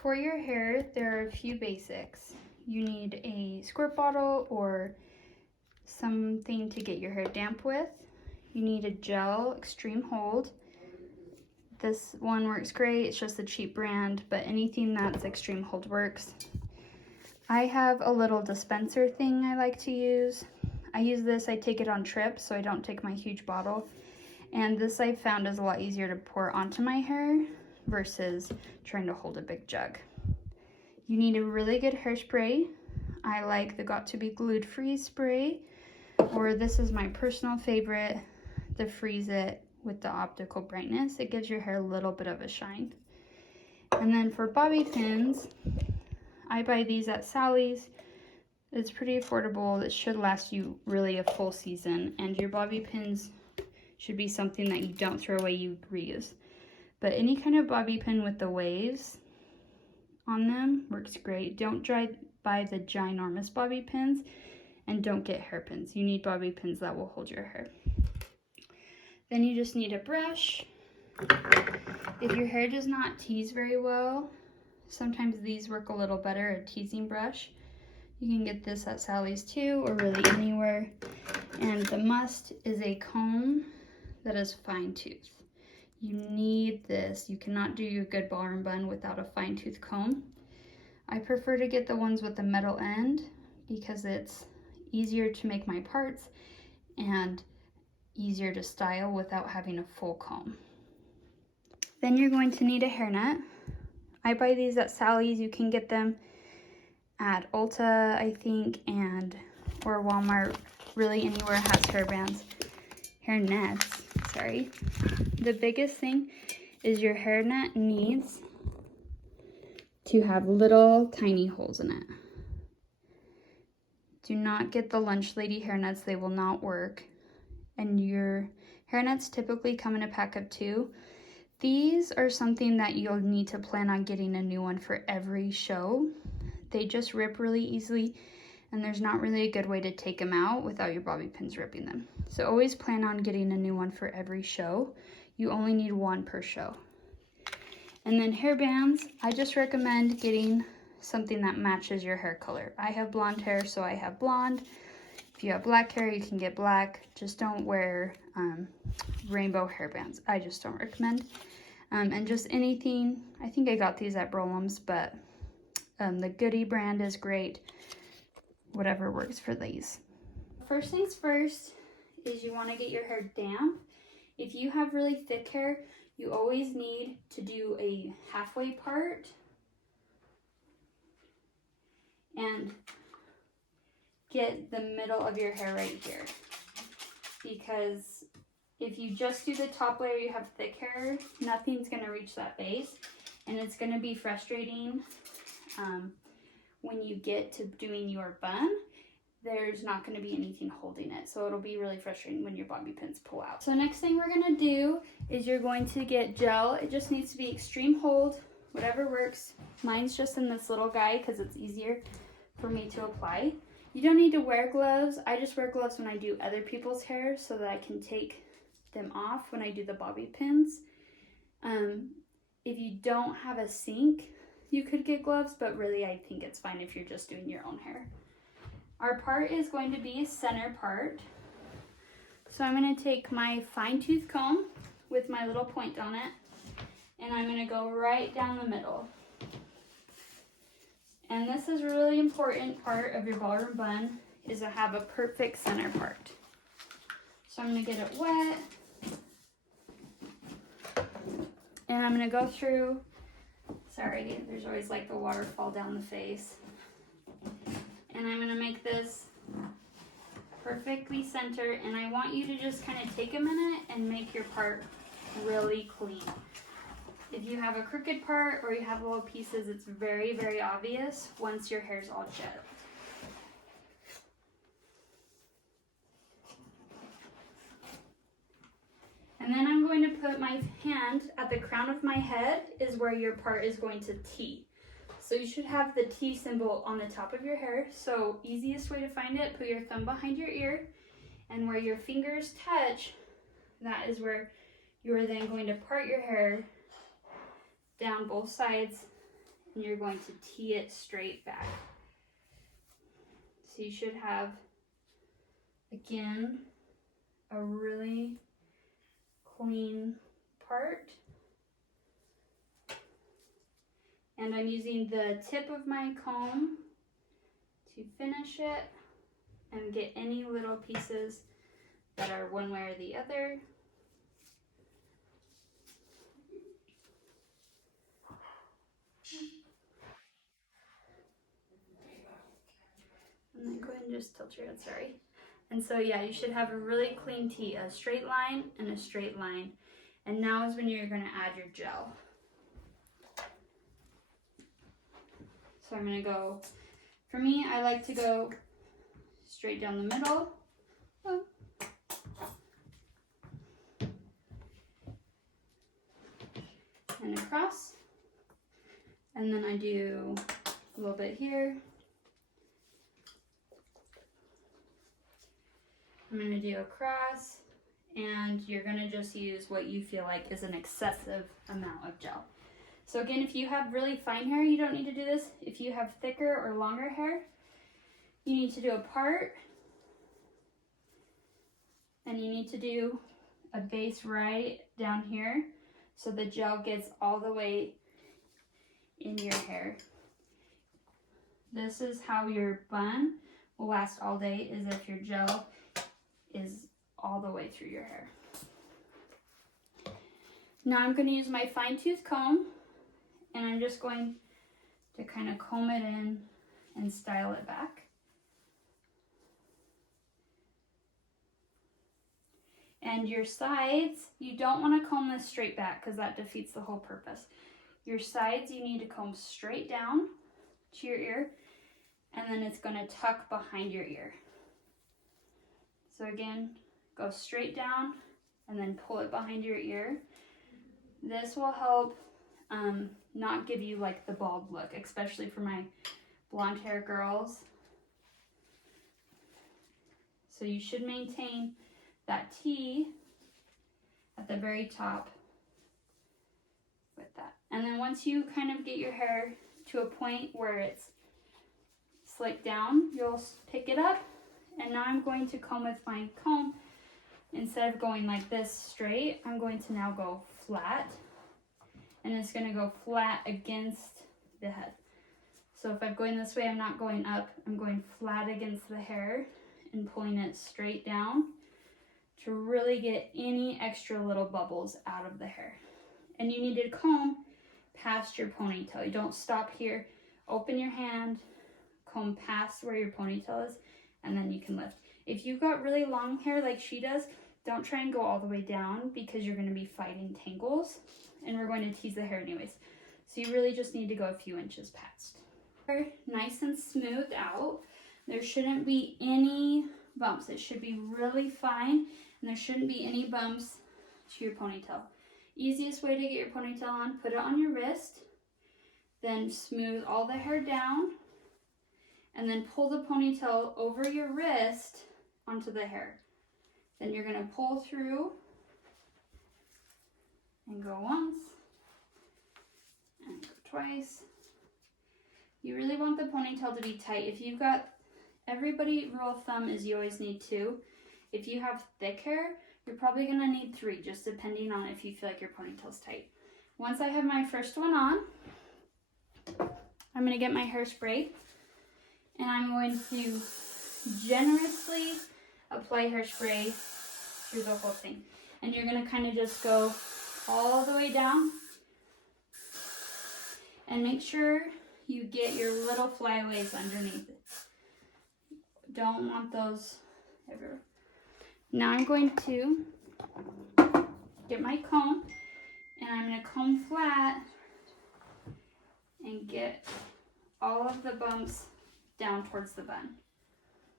For your hair, there are a few basics. You need a squirt bottle or something to get your hair damp with. You need a gel extreme hold. This one works great, it's just a cheap brand, but anything that's extreme hold works. I have a little dispenser thing I like to use. I use this, I take it on trips so I don't take my huge bottle. And this I found is a lot easier to pour onto my hair versus trying to hold a big jug. You need a really good hairspray. I like the Got2b Glued Freeze Spray, or this is my personal favorite, the Freeze It with the optical brightness. It gives your hair a little bit of a shine. And then for bobby pins, I buy these at Sally's. It's pretty affordable. It should last you really a full season, and your bobby pins should be something that you don't throw away, you reuse. But any kind of bobby pin with the waves on them works great. Don't buy the ginormous bobby pins, and don't get hairpins. You need bobby pins that will hold your hair. Then you just need a brush. If your hair does not tease very well, sometimes these work a little better, a teasing brush. You can get this at Sally's too, or really anywhere. And the must is a comb that is fine tooth. You need this. You cannot do your good ballroom bun without a fine tooth comb. I prefer to get the ones with the metal end because it's easier to make my parts and easier to style without having a full comb. Then you're going to need a hairnet. I buy these at Sally's. You can get them at Ulta, I think, or Walmart. Really anywhere has hairnets, sorry. The biggest thing is your hairnet needs to have little tiny holes in it. Do not get the lunch lady hairnets, they will not work. And your hairnets typically come in a pack of 2. These are something that you'll need to plan on getting a new one for every show. They just rip really easily, and there's not really a good way to take them out without your bobby pins ripping them. So always plan on getting a new one for every show. You only need one per show. And then hair bands, I just recommend getting something that matches your hair color. I have blonde hair, so I have blonde. If you have black hair, you can get black. Just don't wear rainbow hair bands. I just don't recommend. And just anything, I think I got these at Brolum's, but the Goody brand is great. Whatever works for these. First things first is you want to get your hair damp. If you have really thick hair, you always need to do a halfway part and get the middle of your hair right here. Because if you just do the top layer, you have thick hair, nothing's going to reach that base, and it's going to be frustrating when you get to doing your bun. There's not going to be anything holding it, so it'll be really frustrating when your bobby pins pull out. So next thing we're going to do is you're going to get gel. It just needs to be extreme hold, whatever works. Mine's just in this little guy because it's easier for me to apply. You don't need to wear gloves. I just wear gloves when I do other people's hair so that I can take them off when I do the bobby pins. If you don't have a sink, you could get gloves, but really I think it's fine if you're just doing your own hair. Our part is going to be a center part. So I'm going to take my fine tooth comb with my little point on it, and I'm going to go right down the middle. And this is a really important part of your ballroom bun, is to have a perfect center part. So I'm going to get it wet, and I'm going to go through, sorry, there's always like the waterfall down the face. And I'm going to make this perfectly centered, and I want you to just kind of take a minute and make your part really clean. If you have a crooked part or you have little pieces, it's very, very obvious once your hair's all jetted. And then I'm going to put my hand at the crown of my head is where your part is going to T. So you should have the T symbol on the top of your hair. So easiest way to find it, put your thumb behind your ear, and where your fingers touch, that is where you are then going to part your hair down both sides and you're going to tee it straight back. So you should have, again, a really clean part. And I'm using the tip of my comb to finish it and get any little pieces that are one way or the other. And then go ahead and just tilt your head, sorry. And so yeah, you should have a really clean tee, a straight line and a straight line. And now is when you're gonna add your gel. So I'm gonna go, for me, I like to go straight down the middle. Oh. And across. And then I do a little bit here. I'm going to do across, and you're going to just use what you feel like is an excessive amount of gel. So again, if you have really fine hair, you don't need to do this. If you have thicker or longer hair, you need to do a part, and you need to do a base right down here so the gel gets all the way in your hair. This is how your bun will last all day, is if your gel is all the way through your hair. Now I'm going to use my fine tooth comb, and I'm just going to kind of comb it in and style it back. And your sides, you don't want to comb this straight back because that defeats the whole purpose. Your sides, you need to comb straight down to your ear, and then it's going to tuck behind your ear. So again, go straight down and then pull it behind your ear. This will help not give you like the bald look, especially for my blonde hair girls. So you should maintain that T at the very top with that. And then once you kind of get your hair to a point where it's slicked down, you'll pick it up. And now I'm going to comb with my comb. Instead of going like this straight, I'm going to now go flat. And it's going to go flat against the head. So if I'm going this way, I'm not going up. I'm going flat against the hair and pulling it straight down to really get any extra little bubbles out of the hair. And you need to comb past your ponytail. You don't stop here. Open your hand, comb past where your ponytail is, and then you can lift. If you've got really long hair like she does, don't try and go all the way down because you're going to be fighting tangles, and we're going to tease the hair anyways. So you really just need to go a few inches past. Nice and smoothed out. There shouldn't be any bumps. It should be really fine, and there shouldn't be any bumps to your ponytail. Easiest way to get your ponytail on, put it on your wrist, then smooth all the hair down, and then pull the ponytail over your wrist onto the hair. Then you're going to pull through and go once and go twice. You really want the ponytail to be tight. If you've got, everybody rule of thumb is you always need 2. If you have thick hair, you're probably going to need 3, just depending on if you feel like your ponytail's tight. Once I have my first one on, I'm going to get my hairspray, and I'm going to generously apply hairspray through the whole thing. And you're going to kind of just go all the way down, and make sure you get your little flyaways underneath it. Don't want those everywhere. Now I'm going to get my comb, and I'm going to comb flat and get all of the bumps down towards the bun.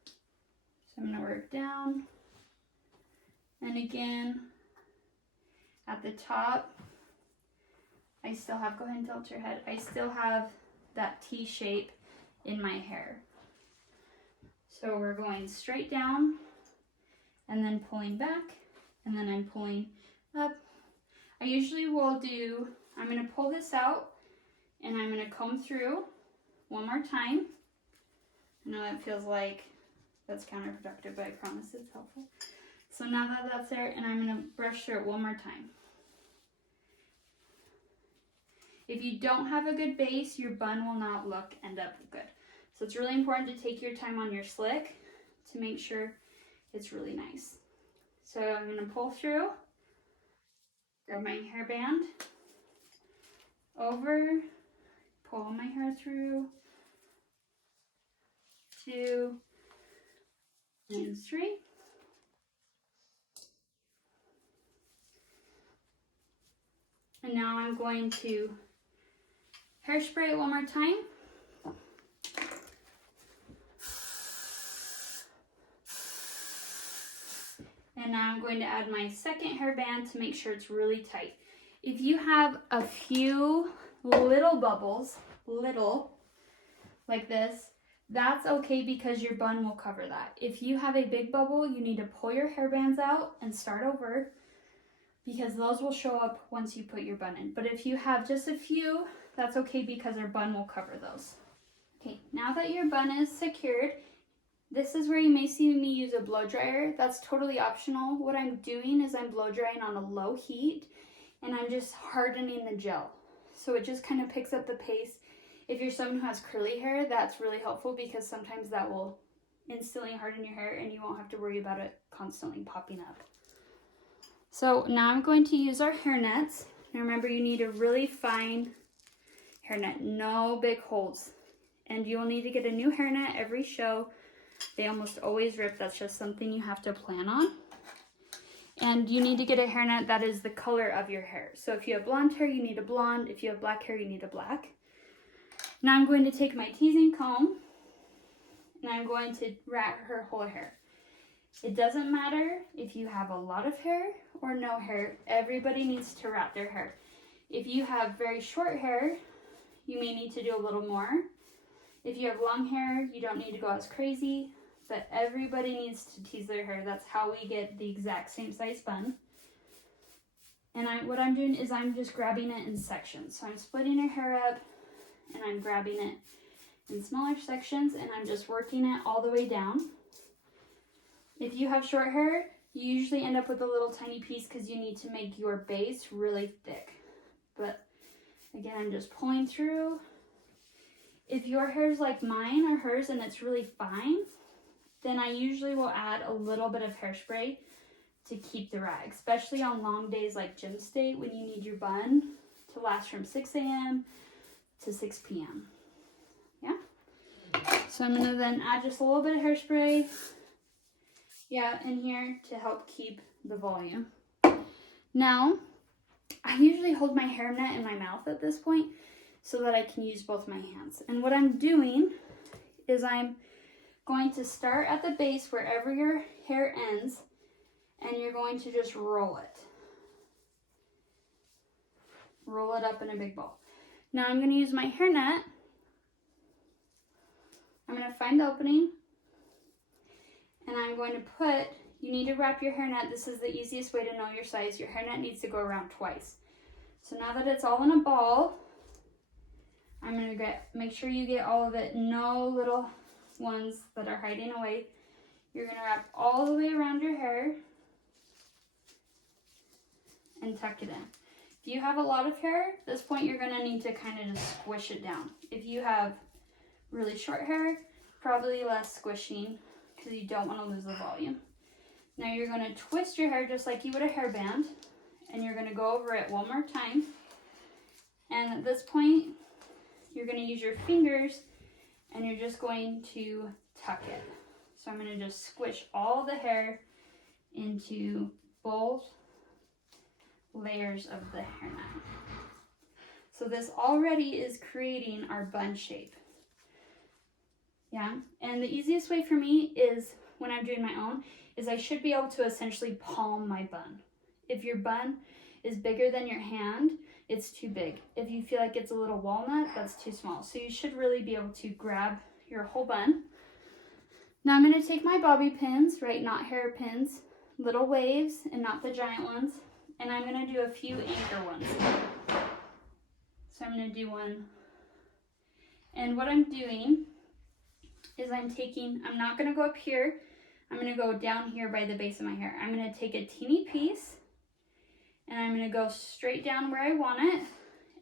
So I'm going to work down, and again at the top I still have, go ahead and tilt your head, I still have that T shape in my hair. So we're going straight down and then pulling back, and then I'm pulling up. I usually will do, I'm going to pull this out And I'm going to comb through one more time. I know it feels like that's counterproductive, but I promise it's helpful. So now that that's there, and I'm going to brush through it one more time. If you don't have a good base, your bun will not end up good. So it's really important to take your time on your slick to make sure it's really nice. So I'm going to pull through, grab my hairband, over, pull my hair through, 2, and 3. And now I'm going to hairspray it one more time. And now I'm going to add my second hairband to make sure it's really tight. If you have a few little bubbles, like this, that's okay because your bun will cover that. If you have a big bubble, you need to pull your hairbands out and start over because those will show up once you put your bun in. But if you have just a few, that's okay because our bun will cover those. Okay, now that your bun is secured, this is where you may see me use a blow dryer. That's totally optional. What I'm doing is I'm blow drying on a low heat and I'm just hardening the gel. So it just kind of picks up the pace. If you're someone who has curly hair, that's really helpful because sometimes that will instantly harden your hair and you won't have to worry about it constantly popping up. So now I'm going to use our hair nets. Now remember, you need a really fine hair net, no big holes. And you'll need to get a new hair net every show. They almost always rip. That's just something you have to plan on. And you need to get a hair net that is the color of your hair. So if you have blonde hair, you need a blonde. If you have black hair, you need a black. Now I'm going to take my teasing comb and I'm going to rat her whole hair. It doesn't matter if you have a lot of hair or no hair. Everybody needs to rat their hair. If you have very short hair, you may need to do a little more. If you have long hair, you don't need to go as crazy, but everybody needs to tease their hair. That's how we get the exact same size bun. And what I'm doing is I'm just grabbing it in sections. So I'm splitting her hair up and I'm grabbing it in smaller sections and I'm just working it all the way down. If you have short hair, you usually end up with a little tiny piece because you need to make your base really thick. But again, I'm just pulling through. If your hair is like mine or hers and it's really fine, then I usually will add a little bit of hairspray to keep the rag, especially on long days like gym state when you need your bun to last from 6 a.m. to 6 p.m. Yeah? So I'm gonna then add just a little bit of hairspray, in here to help keep the volume. Now, I usually hold my hair net in my mouth at this point so that I can use both my hands. And what I'm doing is I'm going to start at the base wherever your hair ends and you're going to just roll it. Roll it up in a big ball. Now I'm going to use my hair net. I'm going to find the opening and I'm going to you need to wrap your hair net. This is the easiest way to know your size. Your hair net needs to go around twice. So now that it's all in a ball, I'm going to make sure you get all of it. No little ones that are hiding away. You're going to wrap all the way around your hair and tuck it in. If you have a lot of hair, at this point you're going to need to kind of just squish it down. If you have really short hair, probably less squishing because you don't want to lose the volume. Now you're going to twist your hair just like you would a hairband and you're going to go over it one more time. And at this point, you're going to use your fingers and you're just going to tuck it. So I'm going to just squish all the hair into both layers of the hair net. So this already is creating our bun shape. Yeah, and the easiest way for me is when I'm doing my own is I should be able to essentially palm my bun. If your bun is bigger than your hand, it's too big. If you feel like it's a little walnut, that's too small. So you should really be able to grab your whole bun. Now I'm going to take my bobby pins, right, not hairpins, little waves and not the giant ones, and I'm going to do a few anchor ones. So I'm going to do one And what I'm doing is I'm not going to go up here, I'm going to go down here by the base of my hair. I'm going to take a teeny piece and I'm going to go straight down where I want it,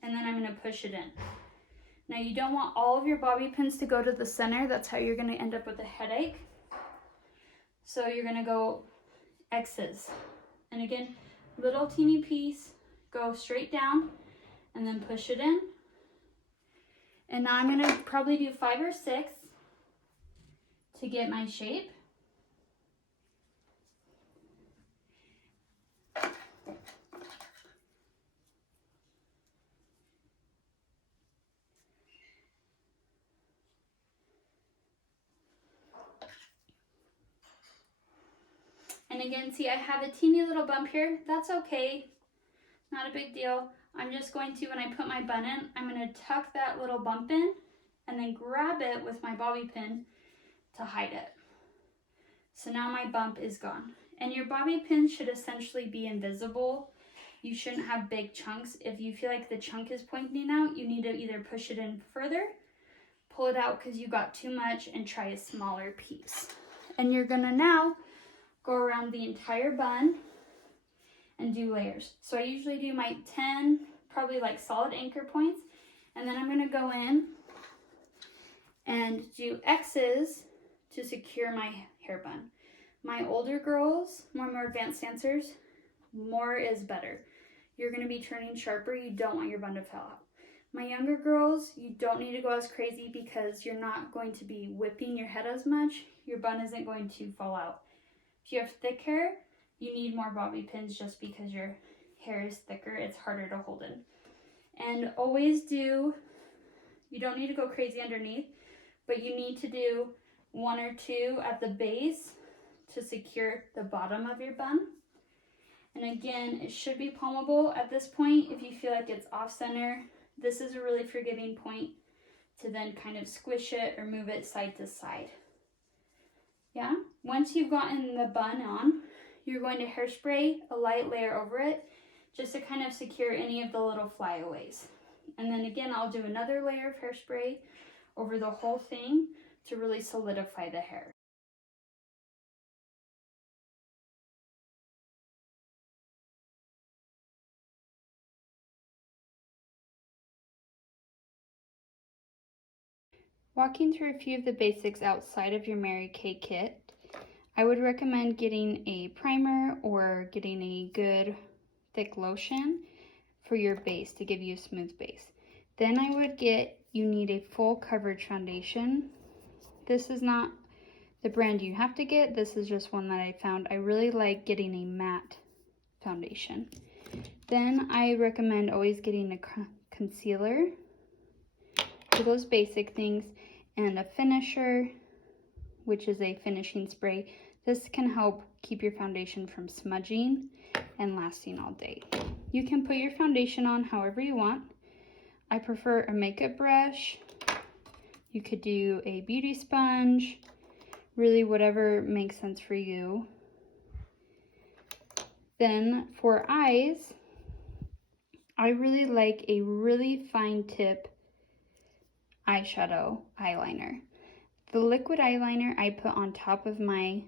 and then I'm going to push it in. Now you don't want all of your bobby pins to go to the center, that's how you're going to end up with a headache. So you're going to go X's. And again, little teeny piece, go straight down and then push it in. And now I'm going to probably do 5 or 6 to get my shape. And again, see, I have a teeny little bump here. That's okay, not a big deal. I'm just going to, when I put my bun in, I'm going to tuck that little bump in and then grab it with my bobby pin to hide it. So now my bump is gone. And your bobby pin should essentially be invisible. You shouldn't have big chunks. If you feel like the chunk is pointing out, you need to either push it in further, pull it out because you got too much, and try a smaller piece. And you're gonna now go around the entire bun and do layers. So I usually do my 10, probably like solid anchor points, and then I'm gonna go in and do X's to secure my hair bun. My older girls, more advanced dancers, more is better. You're gonna be turning sharper, you don't want your bun to fall out. My younger girls, you don't need to go as crazy because you're not going to be whipping your head as much. Your bun isn't going to fall out. If you have thick hair, you need more bobby pins just because your hair is thicker, it's harder to hold in. And always do, you don't need to go crazy underneath, but you need to do 1 or 2 at the base to secure the bottom of your bun. And again, it should be palmable at this point. If you feel like it's off center, this is a really forgiving point to then kind of squish it or move it side to side. Yeah, once you've gotten the bun on, you're going to hairspray a light layer over it just to kind of secure any of the little flyaways. And then again, I'll do another layer of hairspray over the whole thing to really solidify the hair. Walking through a few of the basics outside of your Mary Kay kit, I would recommend getting a primer or getting a good thick lotion for your base to give you a smooth base. Then I would you need a full coverage foundation. This is not the brand you have to get, this is just one that I found. I really like getting a matte foundation. Then I recommend always getting a concealer for those basic things, and a finisher, which is a finishing spray. This can help keep your foundation from smudging and lasting all day. You can put your foundation on however you want. I prefer a makeup brush. You could do a beauty sponge, really whatever makes sense for you. Then for eyes, I really like a really fine tip eyeshadow eyeliner. The liquid eyeliner I put on top of my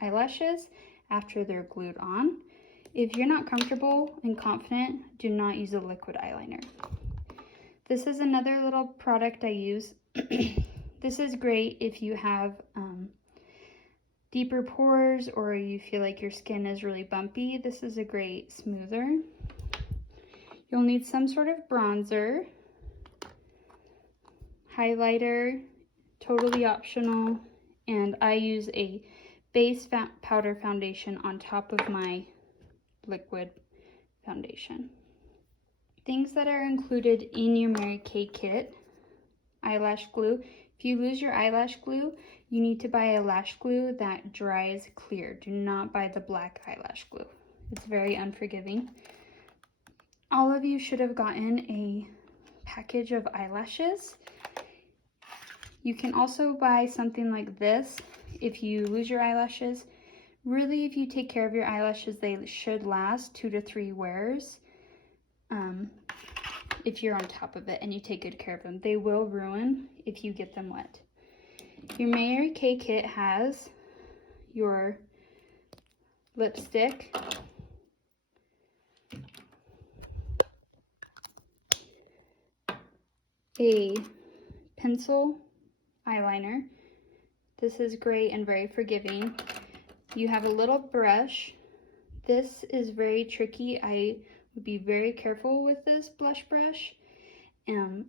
eyelashes after they're glued on. If you're not comfortable and confident, do not use a liquid eyeliner. This is another little product I use. This is great if you have deeper pores or you feel like your skin is really bumpy. This is a great smoother. You'll need some sort of bronzer, highlighter, totally optional, and I use a base powder foundation on top of my liquid foundation. Things that are included in your Mary Kay kit: eyelash glue. If you lose your eyelash glue, you need to buy a lash glue that dries clear. Do not buy the black eyelash glue. It's very unforgiving. All of you should have gotten a package of eyelashes. You can also buy something like this if you lose your eyelashes. Really, if you take care of your eyelashes, they should last 2 to 3 wears. if you're on top of it and you take good care of them. They will ruin if you get them wet. Your Mary Kay kit has your lipstick, a pencil eyeliner. This is great and very forgiving. You have a little brush. This is very tricky. I would be very careful with this blush brush.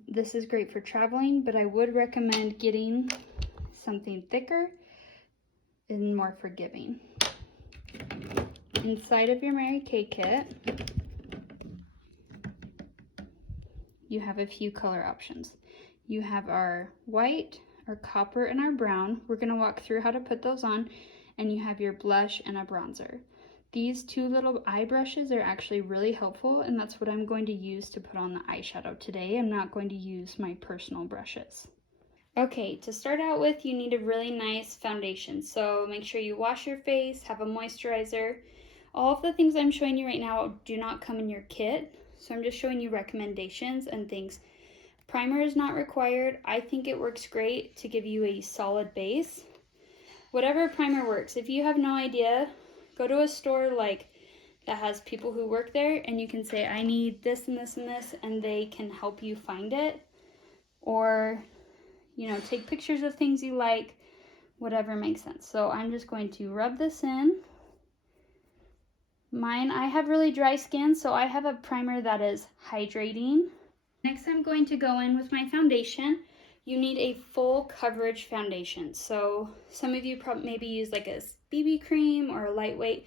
This is great for traveling, but I would recommend getting something thicker and more forgiving. Inside of your Mary Kay kit, you have a few color options. You have our white, our copper, and our brown. We're going to walk through how to put those on, and you have your blush and a bronzer. These two little eye brushes are actually really helpful, and that's what I'm going to use to put on the eyeshadow today. I'm not going to use my personal brushes. Okay, to start out with, you need a really nice foundation. So make sure you wash your face, have a moisturizer. All of the things I'm showing you right now do not come in your kit, so I'm just showing you recommendations and things. Primer is not required. I think it works great to give you a solid base. Whatever primer works. If you have no idea, go to a store like that has people who work there, and you can say, I need this and this and this, and they can help you find it. Or, you know, take pictures of things you like, whatever makes sense. So I'm just going to rub this in. I have really dry skin, so I have a primer that is hydrating. Next, I'm going to go in with my foundation. You need a full coverage foundation. So some of you maybe use like a BB cream or a lightweight.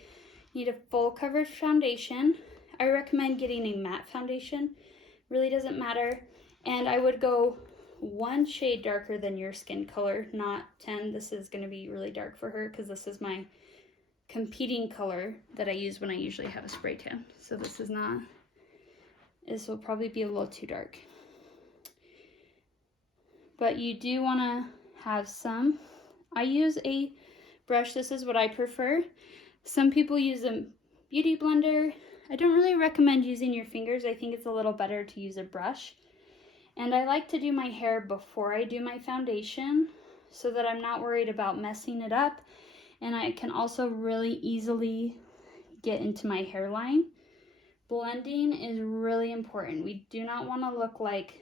You need a full coverage foundation. I recommend getting a matte foundation. Really doesn't matter. And I would go one shade darker than your skin color, not 10. This is going to be really dark for her because this is my competing color that I use when I usually have a spray tan. So this will probably be a little too dark. But you do want to have some. I use a brush. This is what I prefer. Some people use a beauty blender. I don't really recommend using your fingers. I think it's a little better to use a brush. And I like to do my hair before I do my foundation so that I'm not worried about messing it up. And I can also really easily get into my hairline. Blending is really important. We do not want to look like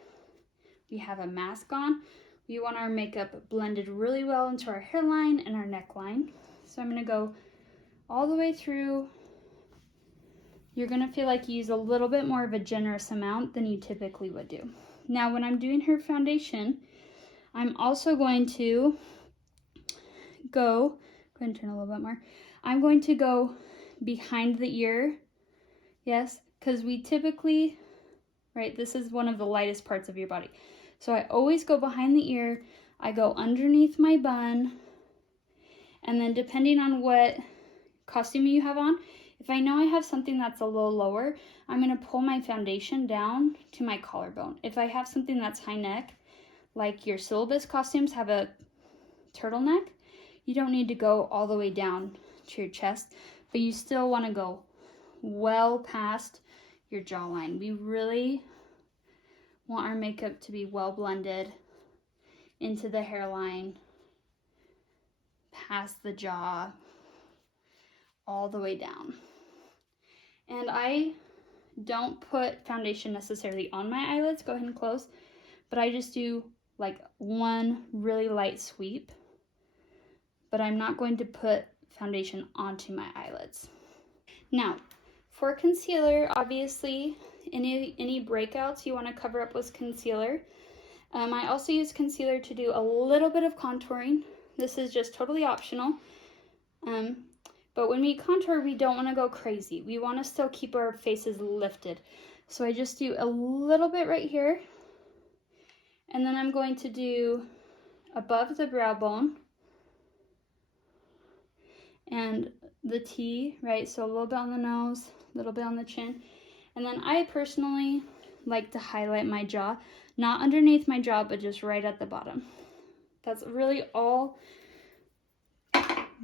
we have a mask on. We want our makeup blended really well into our hairline and our neckline. So I'm going to go all the way through. You're going to feel like you use a little bit more of a generous amount than you typically would do. Now when I'm doing her foundation, I'm also going to go ahead and turn a little bit more. I'm going to go behind the ear. Yes, because we typically, right, this is one of the lightest parts of your body. So I always go behind the ear, I go underneath my bun, and then depending on what costume you have on, if I know I have something that's a little lower, I'm going to pull my foundation down to my collarbone. If I have something that's high neck, like your syllabus costumes have a turtleneck, you don't need to go all the way down to your chest, but you still want to go well past your jawline. We really want our makeup to be well blended into the hairline, past the jaw, all the way down. And I don't put foundation necessarily on my eyelids. Go ahead and close. But I just do like one really light sweep. But I'm not going to put foundation onto my eyelids. Now, for concealer, obviously, any breakouts you want to cover up with concealer. I also use concealer to do a little bit of contouring. This is just totally optional. But when we contour, we don't want to go crazy. We want to still keep our faces lifted. So I just do a little bit right here. And then I'm going to do above the brow bone and the T, right? So a little bit on the nose, a little bit on the chin. And then I personally like to highlight my jaw, not underneath my jaw, but just right at the bottom. That's really all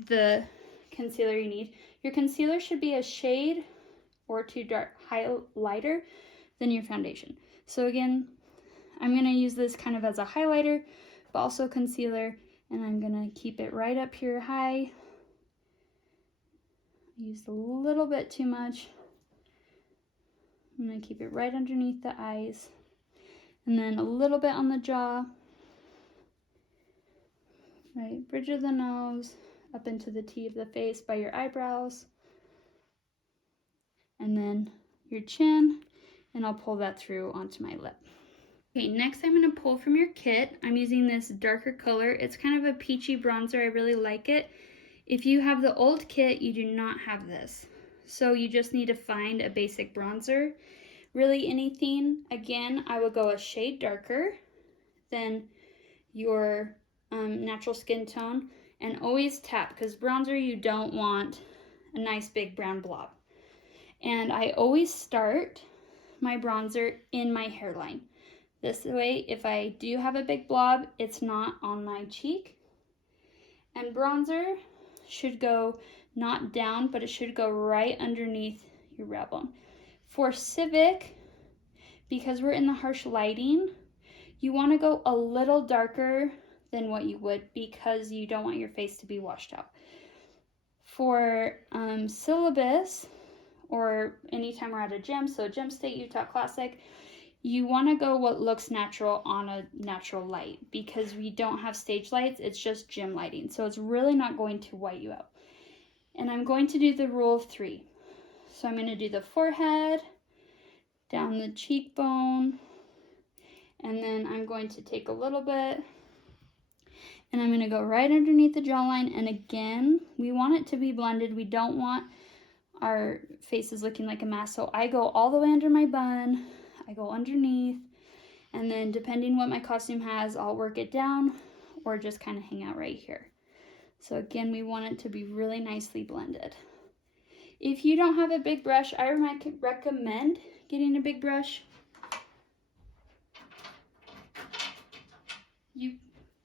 the concealer you need. Your concealer should be a shade or two dark lighter than your foundation. So again, I'm going to use this kind of as a highlighter, but also concealer, and I'm going to keep it right up here high. I used a little bit too much. I'm going to keep it right underneath the eyes, and then a little bit on the jaw, right, bridge of the nose, up into the T of the face by your eyebrows, and then your chin, and I'll pull that through onto my lip. Okay, next I'm going to pull from your kit. I'm using this darker color. It's kind of a peachy bronzer. I really like it. If you have the old kit, you do not have this. So you just need to find a basic bronzer. Really anything. Again, I would go a shade darker than your natural skin tone. And always tap, because bronzer you don't want a nice big brown blob. And I always start my bronzer in my hairline. This way, if I do have a big blob, it's not on my cheek. And bronzer should go not down, but it should go right underneath your brow bone. For Civic, because we're in the harsh lighting, you want to go a little darker than what you would because you don't want your face to be washed out. For Syllabus, or anytime we're at a gym, so Gym State, Utah Classic, you want to go what looks natural on a natural light, because we don't have stage lights, it's just gym lighting, so it's really not going to white you out. And I'm going to do the rule of 3. So I'm going to do the forehead, down the cheekbone, and then I'm going to take a little bit, and I'm going to go right underneath the jawline. And again, we want it to be blended. We don't want our faces looking like a mask, so I go all the way under my bun, I go underneath, and then depending what my costume has, I'll work it down or just kind of hang out right here. So again, we want it to be really nicely blended. If you don't have a big brush, I recommend getting a big brush. You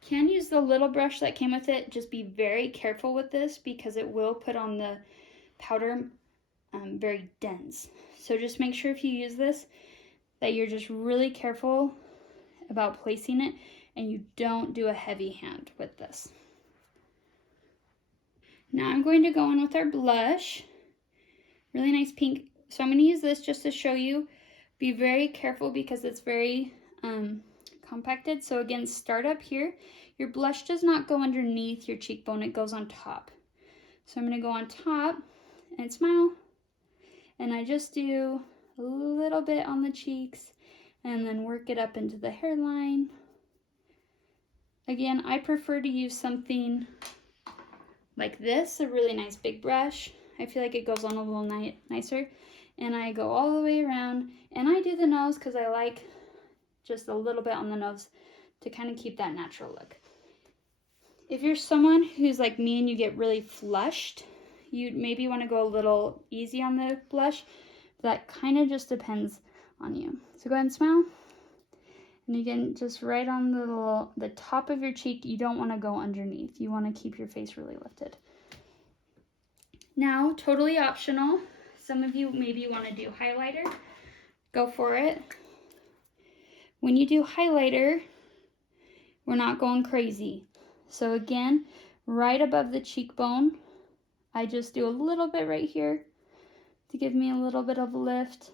can use the little brush that came with it. Just be very careful with this because it will put on the powder very dense. So just make sure if you use this that you're just really careful about placing it and you don't do a heavy hand with this. Now I'm going to go in with our blush. Really nice pink. So I'm going to use this just to show you. Be very careful because it's very compacted. So again, start up here. Your blush does not go underneath your cheekbone, it goes on top. So I'm going to go on top and smile. And I just do a little bit on the cheeks and then work it up into the hairline. Again, I prefer to use something like this, a really nice big brush. I feel like it goes on a little nicer. And I go all the way around, and I do the nose because I like just a little bit on the nose to kind of keep that natural look. If you're someone who's like me and you get really flushed, you maybe want to go a little easy on the blush. That kind of just depends on you. So go ahead and smile. And again, just right on the top of your cheek, you don't want to go underneath. You want to keep your face really lifted. Now, totally optional. Some of you maybe want to do highlighter. Go for it. When you do highlighter, we're not going crazy. So again, right above the cheekbone, I just do a little bit right here to give me a little bit of lift.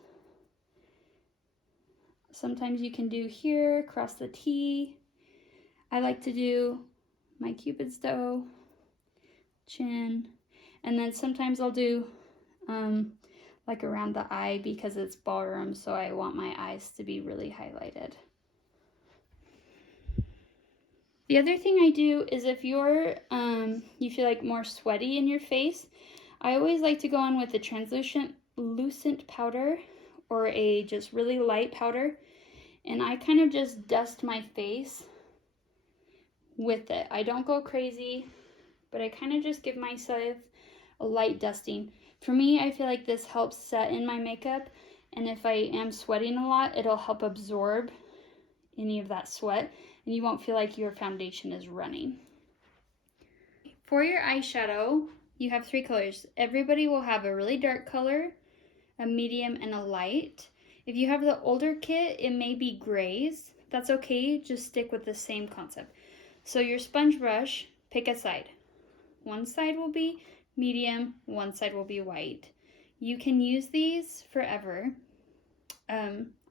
Sometimes you can do here, across the T. I like to do my Cupid's bow, chin, and then sometimes I'll do like around the eye because it's ballroom, so I want my eyes to be really highlighted. The other thing I do is if you're you feel like more sweaty in your face, I always like to go in with a translucent powder or a just really light powder, and I kind of just dust my face with it. I don't go crazy, but I kind of just give myself a light dusting. For me, I feel like this helps set in my makeup, and if I am sweating a lot, it'll help absorb any of that sweat, and you won't feel like your foundation is running. For your eyeshadow, you have 3 colors. Everybody will have a really dark color, a medium, and a light. If you have the older kit, it may be grays. That's okay, just stick with the same concept. So your sponge brush, pick a side. One side will be medium, one side will be white. You can use these forever.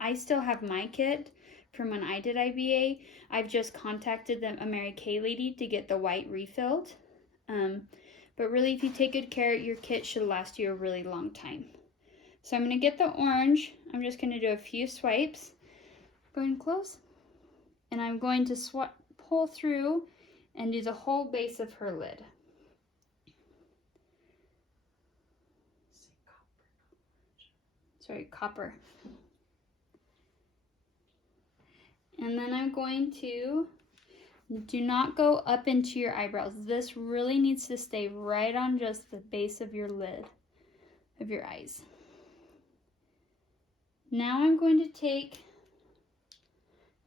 I still have my kit from when I did IBA. I've just contacted the Mary Kay lady to get the white refilled. But really, if you take good care, your kit should last you a really long time. So I'm going to get the orange. I'm just going to do a few swipes. Going close. And I'm going to pull through and do the whole base of her lid. Sorry, copper. And then I'm going to, do not go up into your eyebrows. This really needs to stay right on just the base of your lid, of your eyes. Now I'm going to take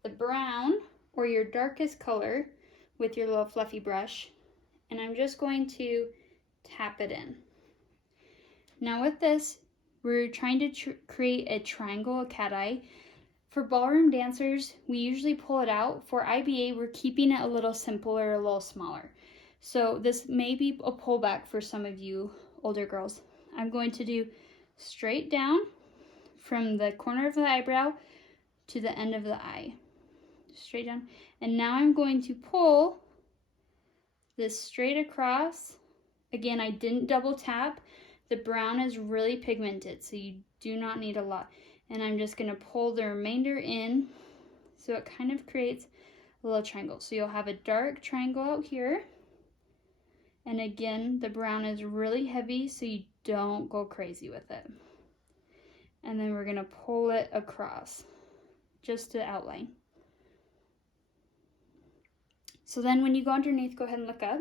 the brown or your darkest color with your little fluffy brush, and I'm just going to tap it in. Now with this, we're trying to create a triangle, a cat eye. For ballroom dancers, we usually pull it out. For IBA, we're keeping it a little simpler, a little smaller. So this may be a pullback for some of you older girls. I'm going to do straight down from the corner of the eyebrow to the end of the eye. Straight down. And now I'm going to pull this straight across. Again, I didn't double tap. The brown is really pigmented, so you do not need a lot. And I'm just going to pull the remainder in so it kind of creates a little triangle. So you'll have a dark triangle out here. And again, the brown is really heavy, so you don't go crazy with it. And then we're going to pull it across just to outline. So then when you go underneath, go ahead and look up.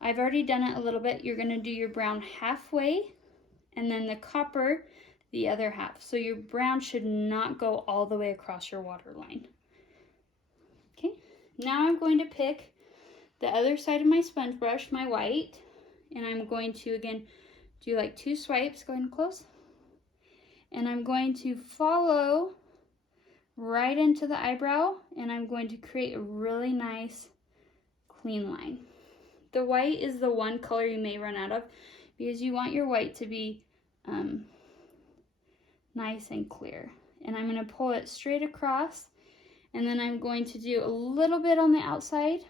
I've already done it a little bit. You're going to do your brown halfway and then the copper the other half. So your brown should not go all the way across your waterline. Okay, now I'm going to pick the other side of my sponge brush, my white, and I'm going to again do like 2 swipes, go ahead and close. And I'm going to follow right into the eyebrow, and I'm going to create a really nice clean line. The white is the one color you may run out of because you want your white to be nice and clear. And I'm going to pull it straight across, and then I'm going to do a little bit on the outside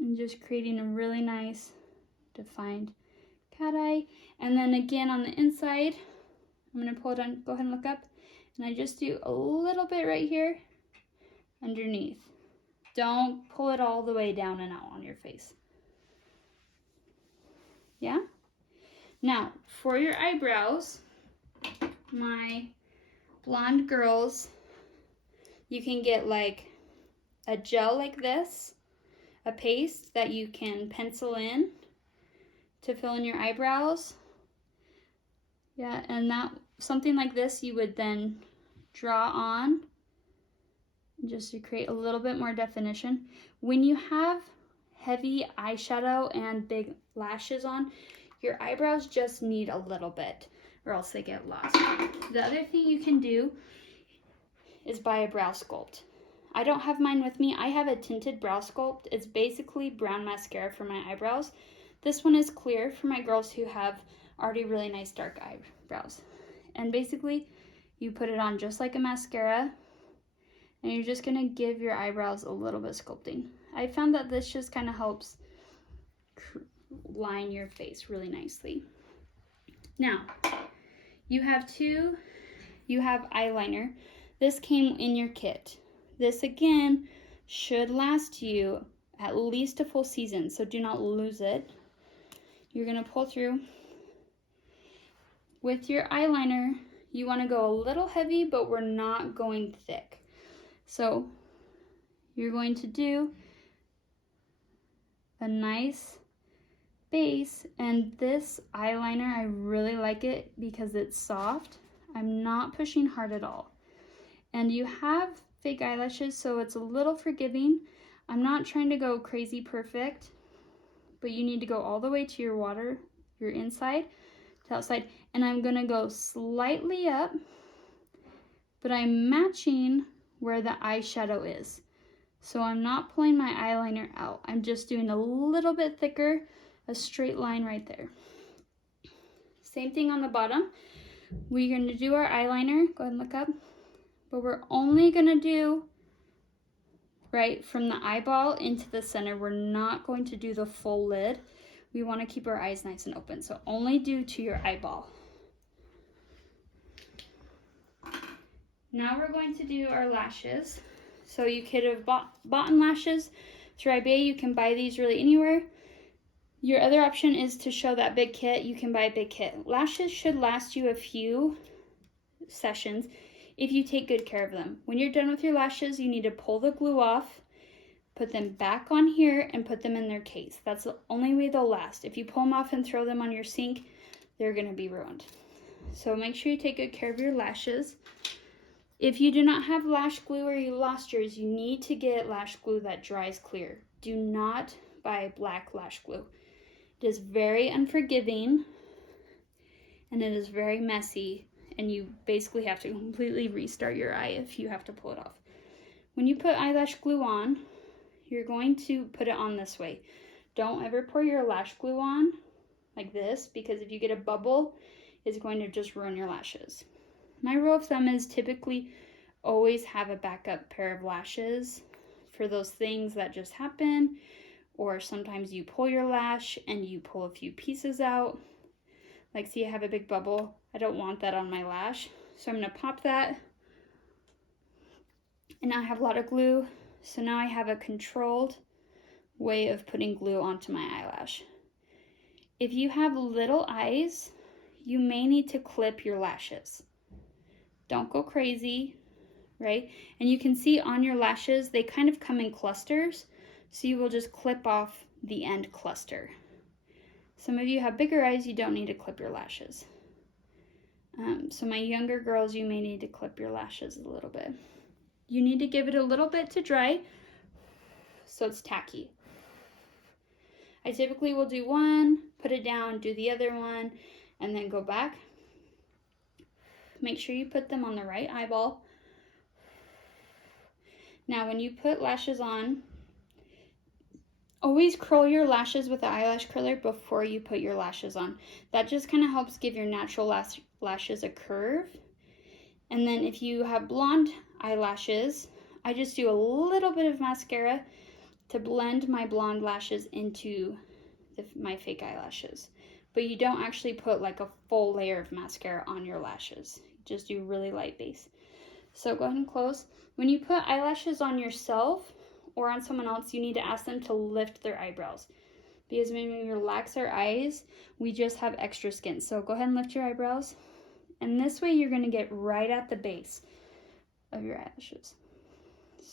and just creating a really nice defined cat eye. And then again on the inside, I'm going to pull it on, go ahead and look up, and I just do a little bit right here underneath. Don't pull it all the way down and out on your face. Yeah? Now, for your eyebrows, my blonde girls, you can get like a gel like this, a paste that you can pencil in to fill in your eyebrows. Yeah, and that something like this you would then draw on just to create a little bit more definition. When you have heavy eyeshadow and big lashes on, your eyebrows just need a little bit or else they get lost. The other thing you can do is buy a brow sculpt. I don't have mine with me. I have a tinted brow sculpt. It's basically brown mascara for my eyebrows. This one is clear for my girls who have already really nice dark eyebrows. And basically, you put it on just like a mascara, and you're just gonna give your eyebrows a little bit sculpting. I found that this just kind of helps line your face really nicely. Now, you have eyeliner. This came in your kit. This again should last you at least a full season, so do not lose it. You're gonna pull through. With your eyeliner, you wanna go a little heavy, but we're not going thick. So you're going to do a nice base, and this eyeliner, I really like it because it's soft. I'm not pushing hard at all. And you have fake eyelashes, so it's a little forgiving. I'm not trying to go crazy perfect, but you need to go all the way to your inside to outside, and I'm gonna go slightly up, but I'm matching where the eyeshadow is. So I'm not pulling my eyeliner out. I'm just doing a little bit thicker, a straight line right there. Same thing on the bottom. We're going to do our eyeliner. Go ahead and look up. But we're only going to do right from the eyeball into the center. We're not going to do the full lid. We want to keep our eyes nice and open. So only do to your eyeball. Now we're going to do our lashes. So you could have bought lashes through eBay. You can buy these really anywhere. Your other option is to show that big kit. You can buy a big kit. Lashes should last you a few sessions if you take good care of them. When you're done with your lashes, you need to pull the glue off, put them back on here, and put them in their case. That's the only way they'll last. If you pull them off and throw them on your sink, they're going to be ruined. So make sure you take good care of your lashes. If you do not have lash glue or you lost yours, you need to get lash glue that dries clear. Do not buy black lash glue. It is very unforgiving and it is very messy, and you basically have to completely restart your eye if you have to pull it off. When you put eyelash glue on, you're going to put it on this way. Don't ever pour your lash glue on like this, because if you get a bubble, it's going to just ruin your lashes. My rule of thumb is typically always have a backup pair of lashes for those things that just happen, or sometimes you pull your lash and you pull a few pieces out. Like, see, I have a big bubble. I don't want that on my lash. So I'm going to pop that. And now I have a lot of glue. So now I have a controlled way of putting glue onto my eyelash. If you have little eyes, you may need to clip your lashes. Don't go crazy, right? And you can see on your lashes, they kind of come in clusters. So you will just clip off the end cluster. Some of you have bigger eyes, you don't need to clip your lashes. So my younger girls, you may need to clip your lashes a little bit. You need to give it a little bit to dry so it's tacky. I typically will do one, put it down, do the other one, and then go back. Make sure you put them on the right eyeball. Now when you put lashes on, always curl your lashes with the eyelash curler before you put your lashes on. That just kind of helps give your natural lashes a curve. And then if you have blonde eyelashes, I just do a little bit of mascara to blend my blonde lashes into my fake eyelashes. But you don't actually put like a full layer of mascara on your lashes. Just do really light base. So go ahead and close. When you put eyelashes on yourself or on someone else, you need to ask them to lift their eyebrows. Because when we relax our eyes, we just have extra skin. So go ahead and lift your eyebrows. And this way you're going to get right at the base of your eyelashes.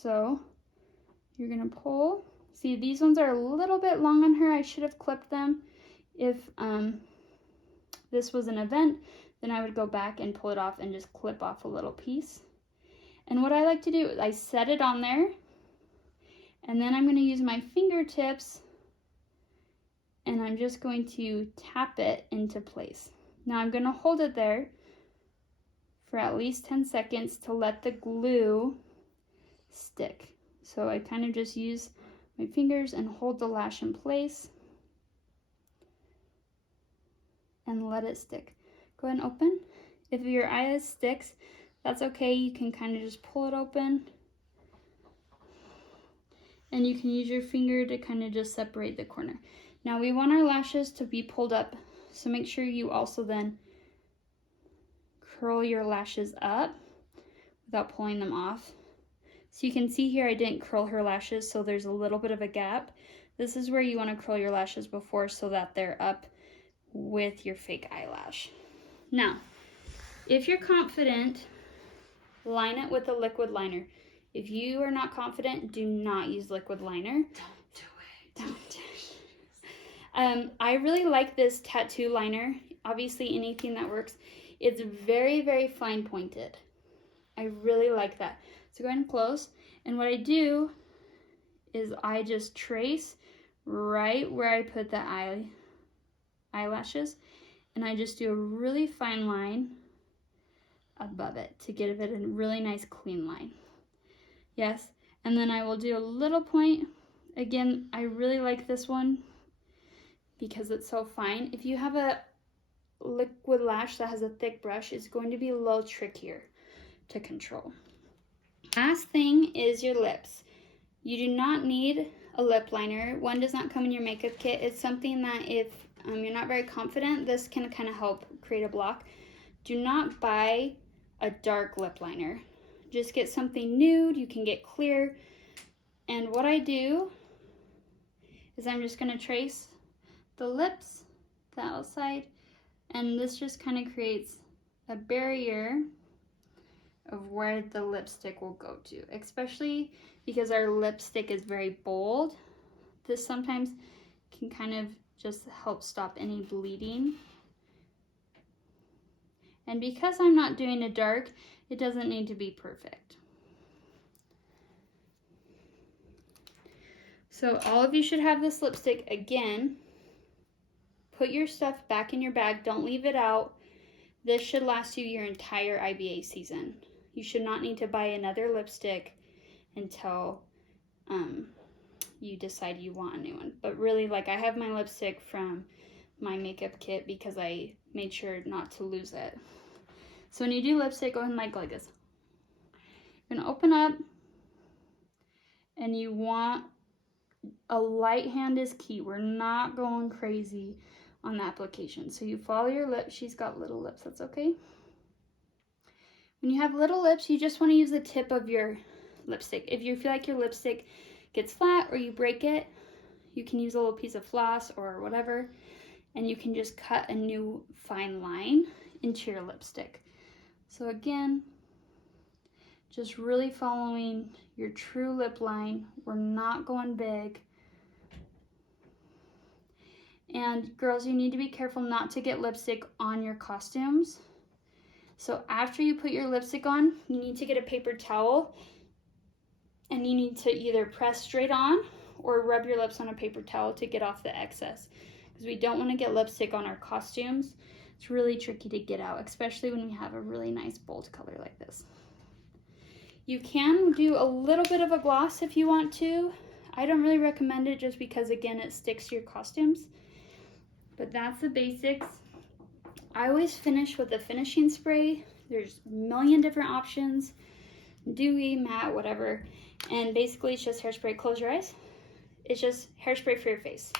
So you're going to pull. See, these ones are a little bit long on her. I should have clipped them. If this was an event, then I would go back and pull it off and just clip off a little piece. And what I like to do is I set it on there, and then I'm going to use my fingertips, and I'm just going to tap it into place. Now I'm going to hold it there for at least 10 seconds to let the glue stick. So I kind of just use my fingers and hold the lash in place and let it stick. Go ahead and open. If your eye sticks, that's okay. You can kind of just pull it open. And you can use your finger to kind of just separate the corner. Now we want our lashes to be pulled up, so make sure you also then curl your lashes up without pulling them off. So you can see here I didn't curl her lashes, so there's a little bit of a gap. This is where you want to curl your lashes before so that they're up with your fake eyelash. Now, if you're confident, line it with a liquid liner. If you are not confident, do not use liquid liner. Don't do it. Don't do it. I really like this tattoo liner. Obviously, anything that works. It's very, very fine pointed. I really like that. So go ahead and close. And what I do is I just trace right where I put the eyelashes. and I just do a really fine line above it to give it a really nice clean line. Yes, and then I will do a little point. Again, I really like this one because it's so fine. If you have a liquid lash that has a thick brush, it's going to be a little trickier to control. Last thing is your lips. You do not need a lip liner. One does not come in your makeup kit. It's something that if you're not very confident, this can kind of help create a block. Do not buy a dark lip liner. Just get something nude. You can get clear. And what I do is I'm just going to trace the lips, the outside, and this just kind of creates a barrier of where the lipstick will go to, especially because our lipstick is very bold. This sometimes can kind of just help stop any bleeding. And because I'm not doing a dark, it doesn't need to be perfect. So all of you should have this lipstick. Again, put your stuff back in your bag. Don't leave it out. This should last you your entire IBA season. You should not need to buy another lipstick until you decide you want a new one. But really, like, I have my lipstick from my makeup kit because I made sure not to lose it. So when you do lipstick, go ahead and like this. You're gonna open up, and you want a light hand is key. We're not going crazy on the application. So you follow your lips. She's got little lips, that's okay. When you have little lips, you just want to use the tip of your lipstick. If you feel like your lipstick gets flat or you break it, you can use a little piece of floss or whatever, and you can just cut a new fine line into your lipstick. So again, just really following your true lip line. We're not going big. And girls, you need to be careful not to get lipstick on your costumes. So after you put your lipstick on, you need to get a paper towel, and you need to either press straight on or rub your lips on a paper towel to get off the excess, because we don't want to get lipstick on our costumes. It's really tricky to get out, especially when we have a really nice bold color like this. You can do a little bit of a gloss if you want to. I don't really recommend it just because, again, it sticks to your costumes. But that's the basics. I always finish with a finishing spray. There's a million different options, dewy, matte, whatever. And basically it's just hairspray. Close your eyes. It's just hairspray for your face.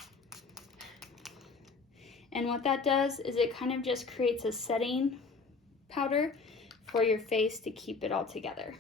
And what that does is it kind of just creates a setting powder for your face to keep it all together.